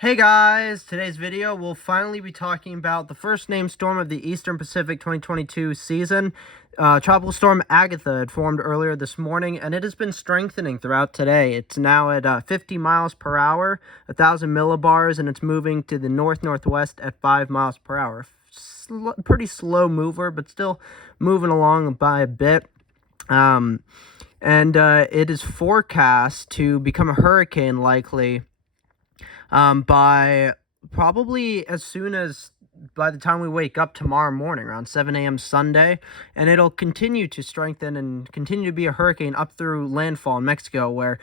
Hey guys, today's video we'll finally be talking about the first named storm of the Eastern Pacific 2022 season. Tropical Storm Agatha had formed earlier this morning, and it has been strengthening throughout today. It's now at 50 miles per hour, 1,000 millibars, and it's moving to the north-northwest at 5 miles per hour. Pretty slow mover, but still moving along by a bit. It is forecast to become a hurricane likely by probably as soon as by the time we wake up tomorrow morning around 7 a.m. Sunday, and it'll continue to strengthen and continue to be a hurricane up through landfall in Mexico, where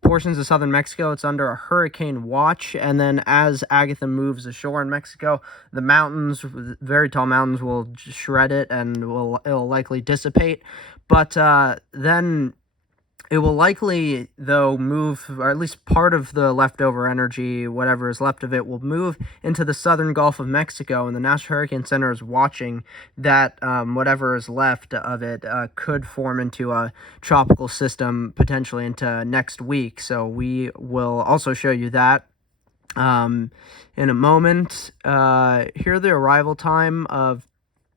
portions of southern Mexico, it's under a hurricane watch, and then as Agatha moves ashore in Mexico, the mountains, very tall mountains, will shred it and it'll likely dissipate, but then it will likely, though, move, or at least part of the leftover energy, whatever is left of it, will move into the southern Gulf of Mexico, and the National Hurricane Center is watching that whatever is left of it could form into a tropical system potentially into next week. So we will also show you that in a moment. Here are the arrival time of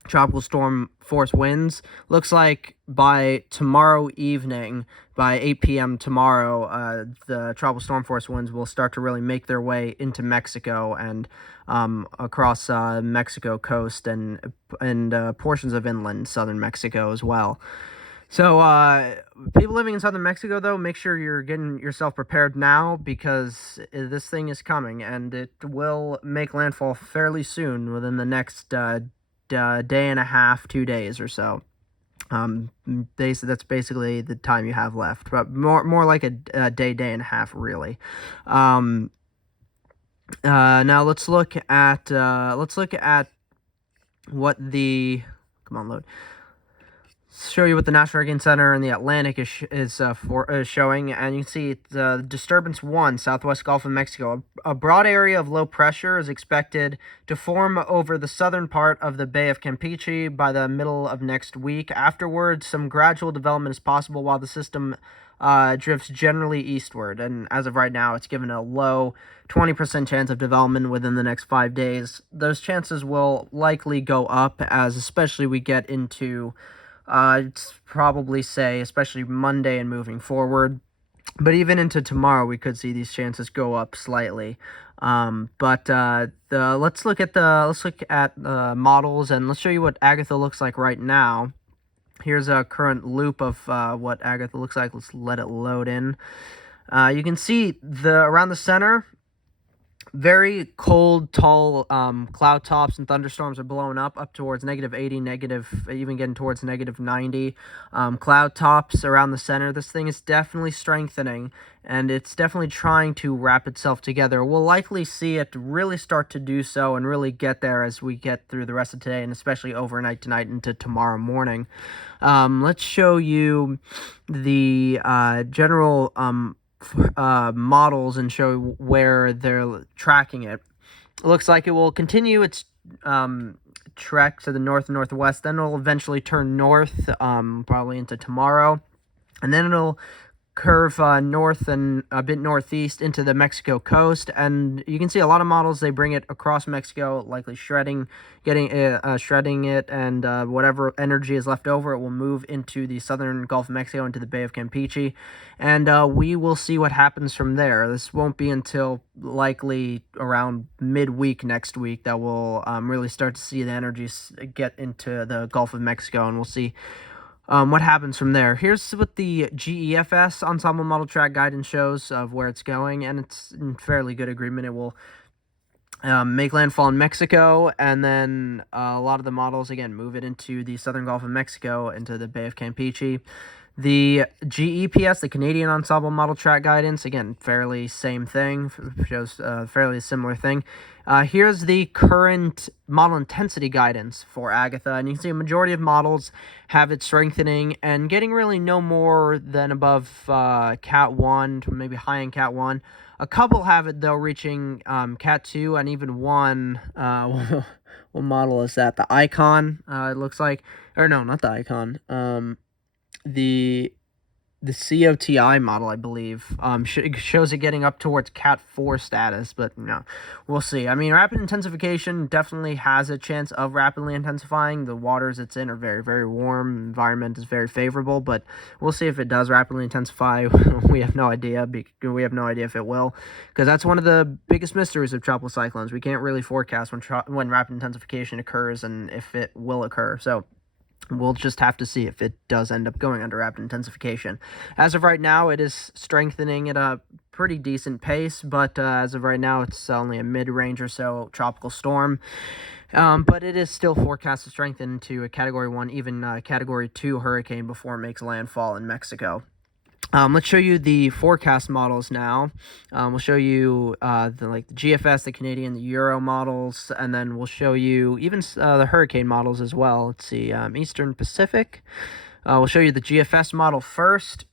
tropical storm force winds. Looks like by tomorrow evening, by 8 p.m. tomorrow, the tropical storm force winds will start to really make their way into Mexico and across Mexico coast and portions of inland southern Mexico as well. So, people living in southern Mexico, though, make sure you're getting yourself prepared now, because this thing is coming, and it will make landfall fairly soon, within the next day and a half, 2 days or so. That's basically the time you have left, but more like a day and a half, really. Now let's look at what the come on, load. Show you what the National Hurricane Center in the Atlantic is showing, and you can see the disturbance 1, southwest Gulf of Mexico. A broad area of low pressure is expected to form over the southern part of the Bay of Campeche by the middle of next week. Afterwards, some gradual development is possible while the system drifts generally eastward, and as of right now, it's given a low 20% chance of development within the next 5 days. Those chances will likely go up as especially we get into it's probably say, especially Monday and moving forward, but even into tomorrow, we could see these chances go up slightly. Let's look at models, and let's show you what Agatha looks like right now. Here's a current loop of what Agatha looks like. Let's let it load in. You can see around the center, very cold, tall cloud tops and thunderstorms are blowing up towards -80, even getting towards -90. Cloud tops around the center. This thing is definitely strengthening, and it's definitely trying to wrap itself together. We'll likely see it really start to do so and really get there as we get through the rest of today, and especially overnight tonight into tomorrow morning. Let's show you the general models and show where they're tracking it. It looks like it will continue its trek to the north and northwest, then it'll eventually turn north, probably into tomorrow, and then it'll curve north and a bit northeast into the Mexico coast. And you can see a lot of models, they bring it across Mexico, likely shredding it, and whatever energy is left over, it will move into the southern Gulf of Mexico, into the Bay of Campeche, and we will see what happens from there. This won't be until likely around midweek next week that we'll really start to see the energy get into the Gulf of Mexico, and we'll see what happens from there. Here's what the GEFS ensemble model track guidance shows of where it's going, and it's in fairly good agreement. It will make landfall in Mexico, and then a lot of the models, again, move it into the southern Gulf of Mexico, into the Bay of Campeche. The GEPS, the Canadian Ensemble Model Track Guidance, again, fairly same thing, shows fairly similar thing. Here's the current model intensity guidance for Agatha, and you can see a majority of models have it strengthening and getting really no more than above Cat 1, maybe high in Cat 1. A couple have it, though, reaching Cat 2, and even one, what model is that? The Icon, it looks like, or no, not the Icon, the the COTI model, I believe, shows it getting up towards Cat 4 status, but no, we'll see. I mean, rapid intensification definitely has a chance of rapidly intensifying. The waters it's in are very, very warm. Environment is very favorable, but we'll see if it does rapidly intensify. We have no idea. We have no idea if it will, because that's one of the biggest mysteries of tropical cyclones. We can't really forecast when rapid intensification occurs and if it will occur. So we'll just have to see if it does end up going under rapid intensification. As of right now, it is strengthening at a pretty decent pace, but as of right now, it's only a mid-range or so tropical storm. But it is still forecast to strengthen to a Category 1, even Category 2 hurricane before it makes landfall in Mexico. Let's show you the forecast models now. We'll show you the GFS, the Canadian, the Euro models, and then we'll show you even the hurricane models as well. Let's see, Eastern Pacific. We'll show you the GFS model first.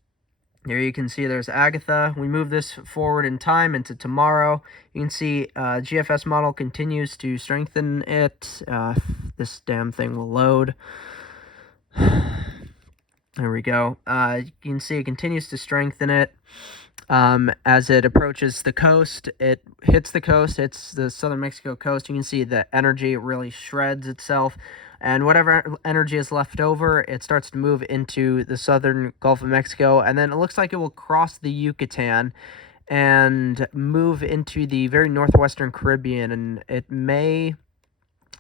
There you can see there's Agatha. We move this forward in time into tomorrow. You can see GFS model continues to strengthen it. This damn thing will load. There we go. You can see it continues to strengthen it as it approaches the coast. It hits the coast, hits the southern Mexico coast. You can see the energy really shreds itself. And whatever energy is left over, it starts to move into the southern Gulf of Mexico. And then it looks like it will cross the Yucatan and move into the very northwestern Caribbean. And it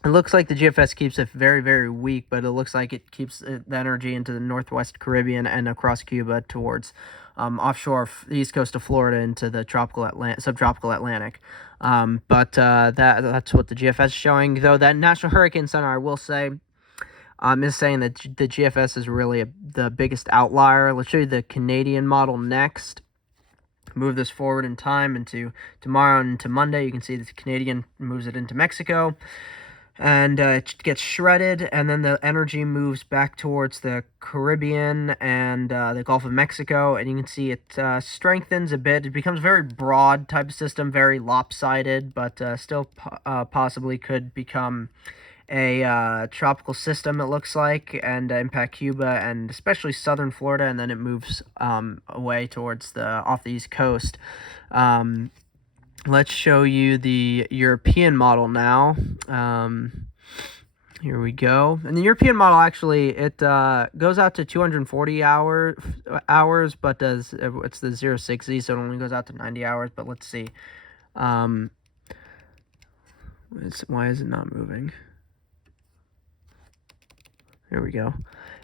looks like the GFS keeps it very, very weak, but it looks like it keeps the energy into the northwest Caribbean and across Cuba towards offshore the east coast of Florida into the subtropical Atlantic. But that's what the GFS is showing. Though that National Hurricane Center, I will say, is saying that the GFS is really the biggest outlier. Let's show you the Canadian model next. Move this forward in time into tomorrow and into Monday. You can see the Canadian moves it into Mexico. And it gets shredded, and then the energy moves back towards the Caribbean and the Gulf of Mexico, and you can see it strengthens a bit. It becomes a very broad type of system, very lopsided, but still possibly could become a tropical system, it looks like, and impact Cuba and especially southern Florida, and then it moves away towards off the east coast. Let's show you the European model now. Here we go. And the European model, actually, it goes out to 240 hours, but it's the 060, so it only goes out to 90 hours. But let's see. Why is it not moving? There we go.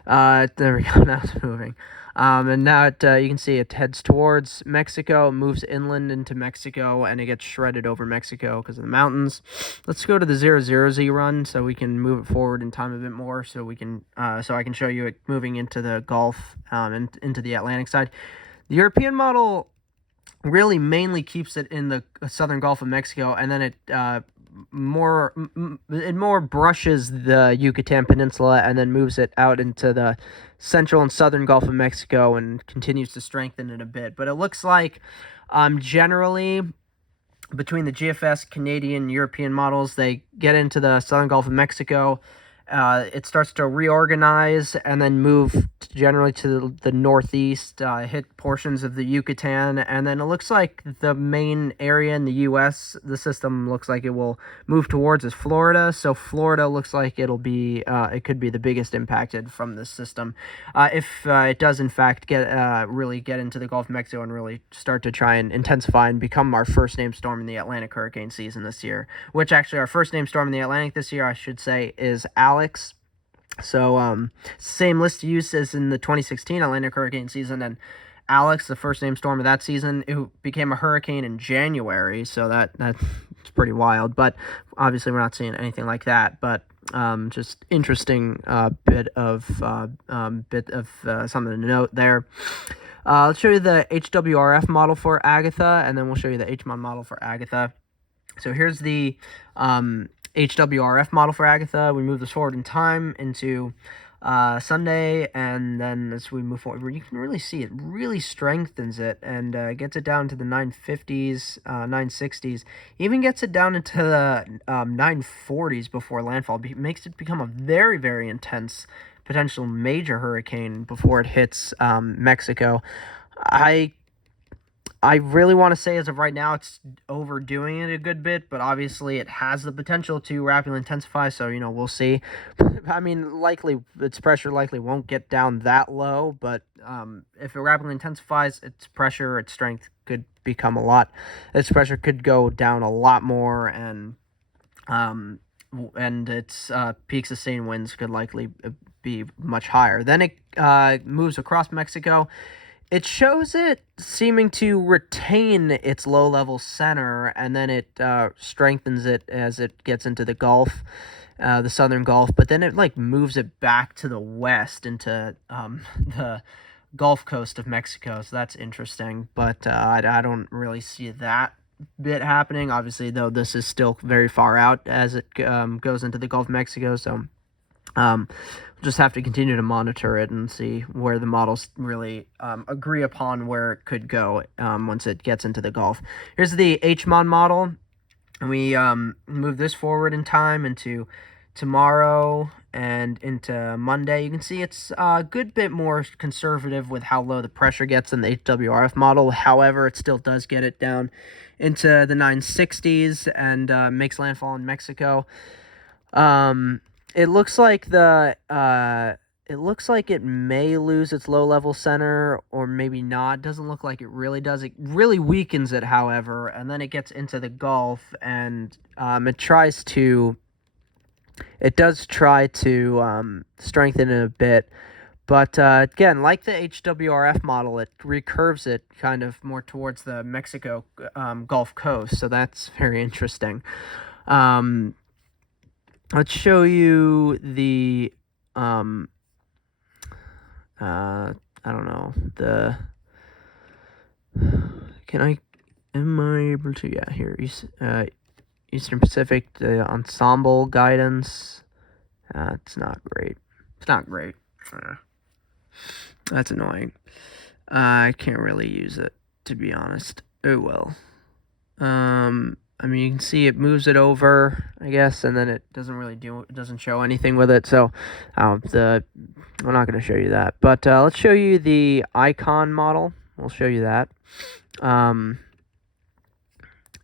There we go. Now it's moving. And now you can see it heads towards Mexico, moves inland into Mexico, and it gets shredded over Mexico because of the mountains. Let's go to the 00Z run so we can move it forward in time a bit more. So I can show you it moving into the Gulf and into the Atlantic side. The European model really mainly keeps it in the southern Gulf of Mexico, and then it more brushes the Yucatan Peninsula and then moves it out into the central and southern Gulf of Mexico and continues to strengthen it a bit. But it looks like generally between the GFS, Canadian, European models, they get into the southern Gulf of Mexico. It starts to reorganize and then move generally to the northeast, hit portions of the Yucatan, and then it looks like the main area in the U.S., the system looks like it will move towards is Florida. So Florida looks like it could be the biggest impacted from this system. If it does in fact really get into the Gulf of Mexico and really start to try and intensify and become our first named storm in the Atlantic hurricane season this year, which actually our first named storm in the Atlantic this year, I should say, is Alex. So same list of use as in the 2016 Atlantic hurricane season, and Alex, the first named storm of that season, it became a hurricane in January, so that's pretty wild. But obviously we're not seeing anything like that, but just interesting bit of something to note there. Let's show you the HWRF model for Agatha, and then we'll show you the HMOD model for Agatha. So here's the HWRF model for Agatha. We move this forward in time into Sunday, and then as we move forward, you can really see it really strengthens it and gets it down to the 950s, 960s, even gets it down into the 940s before landfall. Makes it become a very, very intense potential major hurricane before it hits Mexico. I really want to say as of right now it's overdoing it a good bit, but obviously it has the potential to rapidly intensify, so, we'll see. I mean, likely, its pressure likely won't get down that low, but if it rapidly intensifies, its pressure, its strength could become a lot. Its pressure could go down a lot more, and its peak sustained winds could likely be much higher. Then it moves across Mexico. It shows it seeming to retain its low-level center, and then it strengthens it as it gets into the Gulf, the southern Gulf. But then it moves it back to the west into the Gulf Coast of Mexico. So that's interesting. But I don't really see that bit happening. Obviously, though, this is still very far out as it goes into the Gulf of Mexico. So just have to continue to monitor it and see where the models really agree upon where it could go once it gets into the Gulf. Here's the HMON model, and we move this forward in time into tomorrow and into Monday. You can see it's a good bit more conservative with how low the pressure gets in the HWRF model. However, it still does get it down into the 960s and makes landfall in Mexico. It looks like it may lose its low-level center, or maybe not. Doesn't look like it really does. It really weakens it, however, and then it gets into the Gulf, and it does try to strengthen it a bit. But again, like the HWRF model, it recurves it kind of more towards the Mexico Gulf Coast, so that's very interesting. Let's show you the, I don't know, am I able to, yeah, here, Eastern Pacific, the ensemble guidance. It's not great. That's annoying. I can't really use it, to be honest. Oh, well. I mean, you can see it moves it over, I guess, and then it doesn't show anything with it, so I'm not going to show you that. But let's show you the icon model. We'll show you that.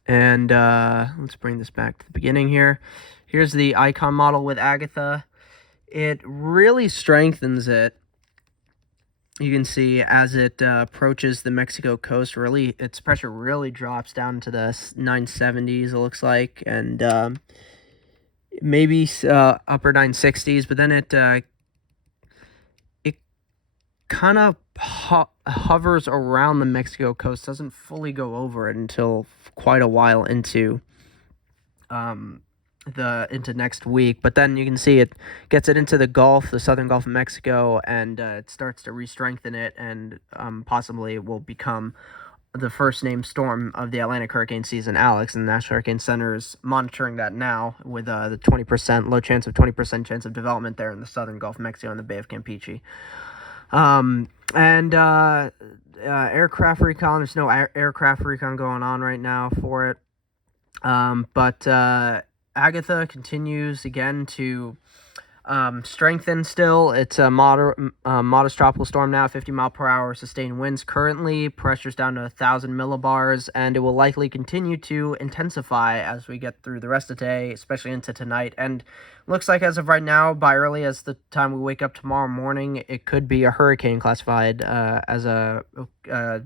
And let's bring this back to the beginning here. Here's the icon model with Agatha. It really strengthens it. You can see as it approaches the Mexico coast, really its pressure really drops down to the 970s, it looks like, and maybe upper 960s. But then it kind of hovers around the Mexico coast, doesn't fully go over it until quite a while into next week. But then you can see it gets it into the Gulf, the southern Gulf of Mexico, and it starts to re-strengthen it, and possibly will become the first named storm of the Atlantic hurricane season, Alex, and the National Hurricane Center is monitoring that now with the 20% low chance of 20% chance of development there in the southern Gulf of Mexico and the Bay of Campeche. Aircraft recon, there's no aircraft recon going on right now for it. But Agatha continues again to strengthen still. It's a modest tropical storm now, 50 mile per hour sustained winds currently. Pressure's down to 1,000 millibars, and it will likely continue to intensify as we get through the rest of the day, especially into tonight. And looks like as of right now, by early as the time we wake up tomorrow morning, it could be a hurricane classified as a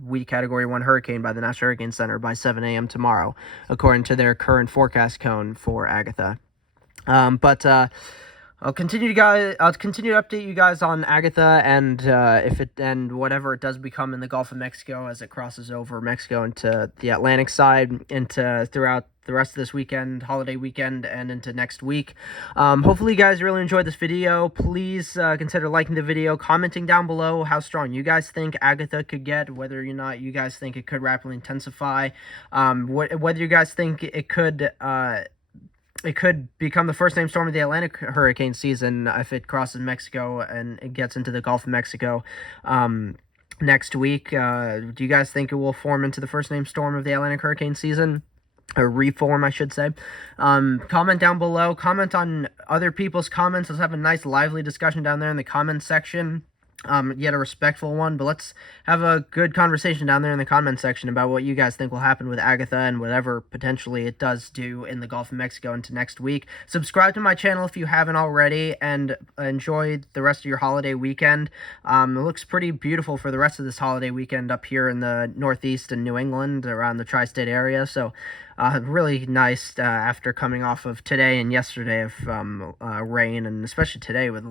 weak Category 1 hurricane by the National Hurricane Center by 7 a.m. tomorrow, according to their current forecast cone for Agatha. I'll continue to update you guys on Agatha and whatever it does become in the Gulf of Mexico as it crosses over Mexico into the Atlantic side, into throughout the rest of this weekend, holiday weekend, and into next week. Hopefully you guys really enjoyed this video. Please consider liking the video, commenting down below how strong you guys think Agatha could get, whether or not you guys think it could rapidly intensify, whether you guys think it could become the first named storm of the Atlantic hurricane season if it crosses Mexico and it gets into the Gulf of Mexico next week. Do you guys think it will form into the first named storm of the Atlantic hurricane season? or reform, I should say. Comment down below. Comment on other people's comments. Let's have a nice, lively discussion down there in the comments section. Yet a respectful one, but let's have a good conversation down there in the comment section about what you guys think will happen with Agatha and whatever potentially it does do in the Gulf of Mexico into next week. Subscribe to my channel if you haven't already, and enjoy the rest of your holiday weekend. It looks pretty beautiful for the rest of this holiday weekend up here in the Northeast and New England, around the tri-state area, so really nice after coming off of today and yesterday of rain, and especially today with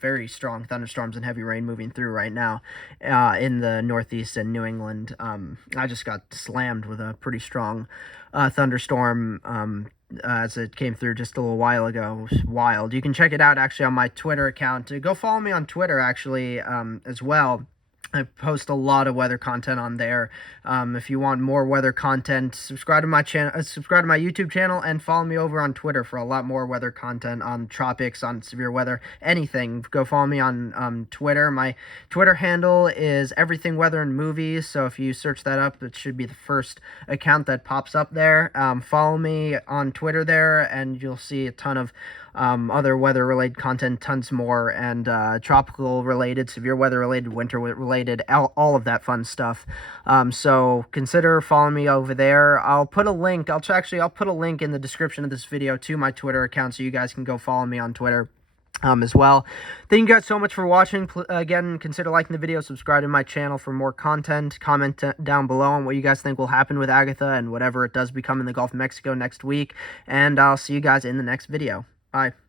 very strong thunderstorms and heavy rain moving through right now in the Northeast and New England. I just got slammed with a pretty strong thunderstorm as it came through just a little while ago. It was wild. You can check it out actually on my Twitter account. Go follow me on Twitter actually as well. I post a lot of weather content on there. If you want more weather content, subscribe to my channel, subscribe to my YouTube channel, and follow me over on Twitter for a lot more weather content on tropics, on severe weather, anything. Go follow me on Twitter. My Twitter handle is Everything Weather and Movies. So if you search that up, it should be the first account that pops up there. Follow me on Twitter there, and you'll see a ton of other weather-related content, tons more, and tropical-related, severe weather-related, winter-related, all of that fun stuff. So consider following me over there. I'll put a link. I'll put a link in the description of this video to my Twitter account, so you guys can go follow me on Twitter as well. Thank you guys so much for watching. Again, consider liking the video, subscribe to my channel for more content, comment down below on what you guys think will happen with Agatha and whatever it does become in the Gulf of Mexico next week, and I'll see you guys in the next video. Bye.